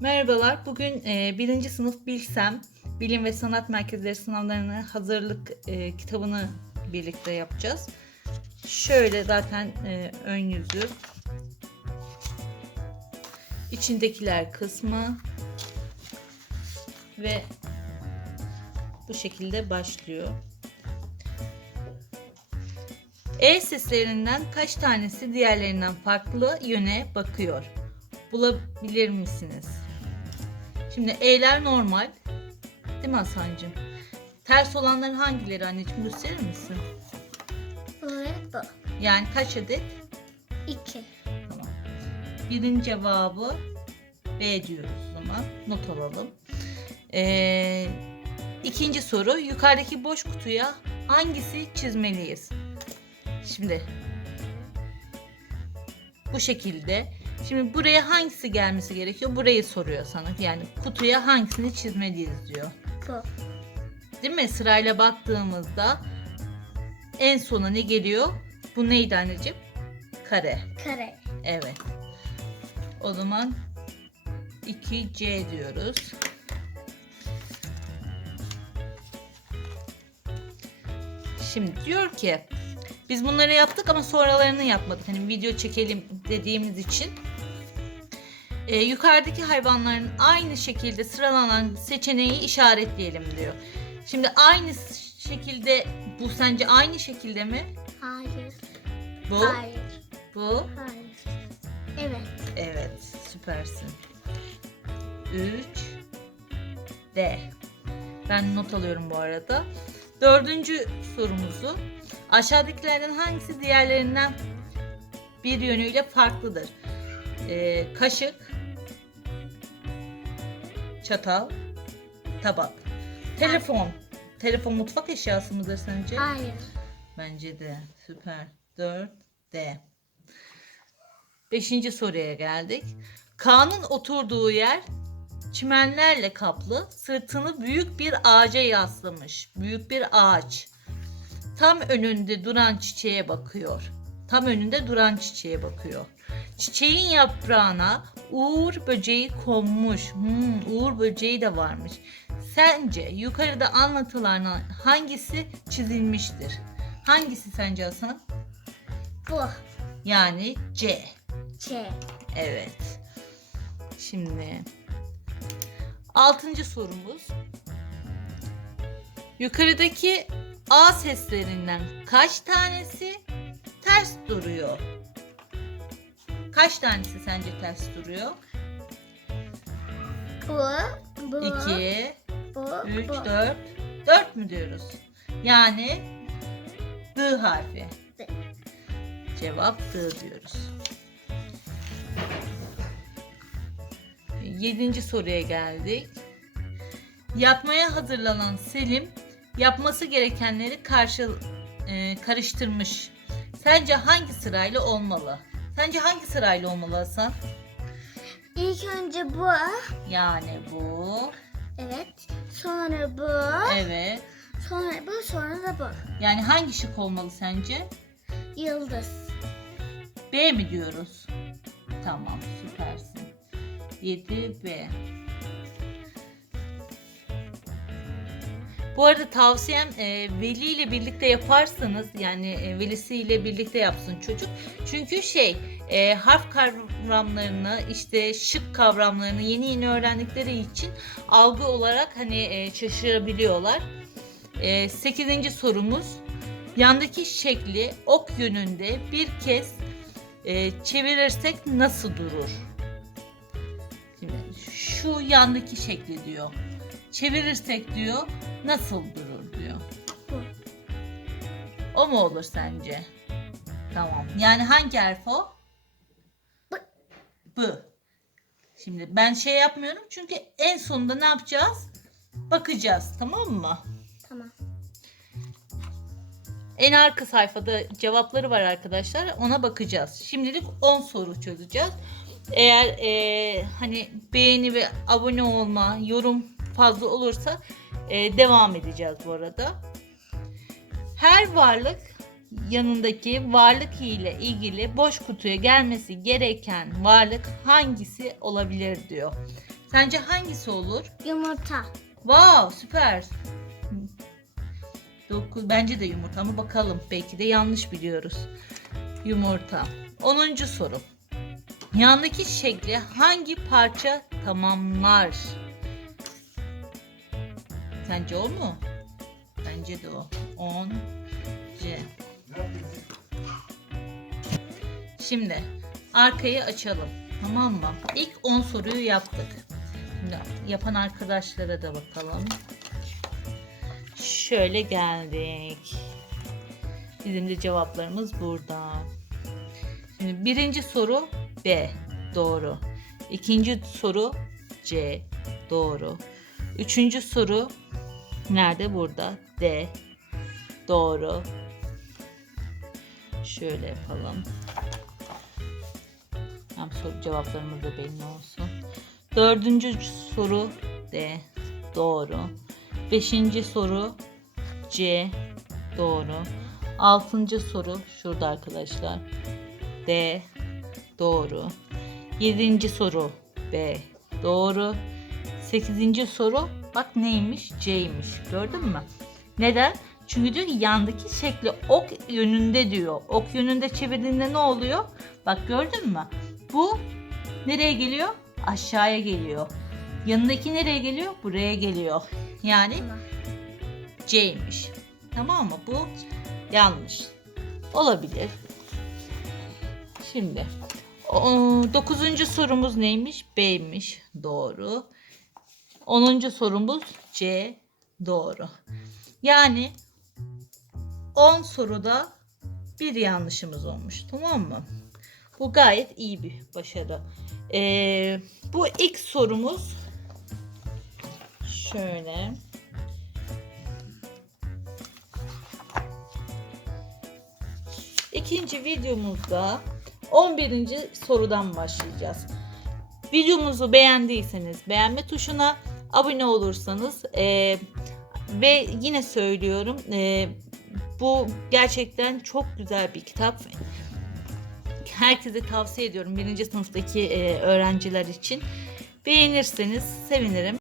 Merhabalar. Bugün e, birinci sınıf Bilsem Bilim ve Sanat Merkezleri sınavlarına hazırlık e, kitabını birlikte yapacağız. Şöyle zaten e, ön yüzü, içindekiler kısmı ve bu şekilde başlıyor. E seslerinden kaç tanesi diğerlerinden farklı yöne bakıyor? Bulabilir misiniz? Şimdi E'ler normal. Değil mi Hasan'cığım? Ters olanların hangileri anneciğim gösterir misin? Bu ve bu. Yani kaç adet? İki. Tamam. Birin cevabı B diyoruz o zaman. Not alalım. Ee, ikinci soru. Yukarıdaki boş kutuya hangisi çizmeliyiz? Şimdi bu şekilde. Şimdi buraya hangisi gelmesi gerekiyor? Burayı soruyor sana. Yani kutuya hangisini çizmeliyiz diyor. Bu. Değil mi? Sırayla baktığımızda en sona ne geliyor? Bu neydi anneciğim? Kare. Kare. Evet. O zaman 2C diyoruz. Şimdi diyor ki biz bunları yaptık ama sonralarını yapmadık. Hani video çekelim dediğimiz için. Ee, yukarıdaki hayvanların aynı şekilde sıralanan seçeneği işaretleyelim diyor. Şimdi aynı şekilde bu sence aynı şekilde mi? Hayır. Bu, Hayır. bu, Hayır. Evet. Evet, süpersin. 3 D. Ben not alıyorum bu arada. Dördüncü sorumuzu. Aşağıdakilerden hangisi diğerlerinden bir yönüyle farklıdır? Ee, kaşık, çatal, tabak. Telefon. Telefon mutfak eşyası mıdır sence? Hayır. Bence de. Süper. 4 D. Beşinci soruya geldik. Kaan'ın oturduğu yer çimenlerle kaplı, sırtını büyük bir ağaca yaslamış. Büyük bir ağaç. Tam önünde duran çiçeğe bakıyor. Tam önünde duran çiçeğe bakıyor. Çiçeğin yaprağına uğur böceği konmuş. Hmm, uğur böceği de varmış. Sence yukarıda anlatılardan hangisi çizilmiştir? Hangisi sence Hasan? Bu. Yani C. Ç. Evet. Şimdi altıncı sorumuz. Yukarıdaki A seslerinden kaç tanesi ters duruyor? Kaç tanesi sence ters duruyor? Bu. Bu. 2, Bu. 3, bu. 4. 4 mü diyoruz? Yani D harfi. D. Cevap D diyoruz. Yedinci soruya geldik. Yatmaya hazırlanan Selim yapması gerekenleri karşı, e, karıştırmış. Sence hangi sırayla olmalı? Sence hangi sırayla olmalı Hasan? İlk önce bu. Yani bu. Evet. Sonra bu. Evet. Sonra bu. Sonra da bu. Yani hangi şık olmalı sence? Yıldız. B mi diyoruz? Tamam süpersin. 7B. Bu arada tavsiyem e, veli ile birlikte yaparsanız yani e, velisiyle birlikte yapsın çocuk. Çünkü şey e, harf kavramlarını işte şık kavramlarını yeni yeni öğrendikleri için algı olarak hani e, şaşırabiliyorlar. E, 8. sorumuz yandaki şekli ok yönünde bir kez e, çevirirsek nasıl durur? Şimdi şu yandaki şekli diyor. Çevirirsek diyor nasıl durur diyor. O mu olur sence? Tamam. Yani hangi harf o? B. B. Şimdi ben şey yapmıyorum çünkü en sonunda ne yapacağız? Bakacağız tamam mı? Tamam. En arka sayfada cevapları var arkadaşlar. Ona bakacağız. Şimdilik 10 soru çözeceğiz. Eğer e, hani beğeni ve abone olma, yorum fazla olursa e, devam edeceğiz bu arada. Her varlık yanındaki varlık ile ilgili boş kutuya gelmesi gereken varlık hangisi olabilir diyor. Sence hangisi olur? Yumurta. Wow süper. 9 bence de yumurta ama bakalım belki de yanlış biliyoruz. Yumurta. 10. soru. Yandaki şekli hangi parça tamamlar? Sence o mu? Bence de o. 10 C. Şimdi arkayı açalım. Tamam mı? İlk 10 soruyu yaptık. Şimdi yapan arkadaşlara da bakalım. Şöyle geldik. Bizim de cevaplarımız burada. Şimdi birinci soru B. Doğru. İkinci soru C. Doğru. Üçüncü soru nerede? Burada. D. Doğru. Şöyle yapalım. Hem soru cevaplarımız da belli olsun. Dördüncü soru D. Doğru. Beşinci soru C. Doğru. Altıncı soru şurada arkadaşlar. D. Doğru. Yedinci soru B. Doğru. Sekizinci soru bak neymiş? C'ymiş. Gördün mü? Neden? Çünkü diyor ki yandaki şekli ok yönünde diyor. Ok yönünde çevirdiğinde ne oluyor? Bak gördün mü? Bu nereye geliyor? Aşağıya geliyor. Yanındaki nereye geliyor? Buraya geliyor. Yani. C'ymiş. Tamam mı? Bu yanlış. Olabilir. Şimdi o, dokuzuncu sorumuz neymiş? B'ymiş. Doğru. Onuncu sorumuz C. Doğru. Yani 10 soruda bir yanlışımız olmuş. Tamam mı? Bu gayet iyi bir başarı. Ee, bu ilk sorumuz şöyle. İkinci videomuzda 11. sorudan başlayacağız. Videomuzu beğendiyseniz beğenme tuşuna abone olursanız eee, ve yine söylüyorum eee, bu gerçekten çok güzel bir kitap. Herkese tavsiye ediyorum birinci sınıftaki eee, öğrenciler için. Beğenirseniz sevinirim.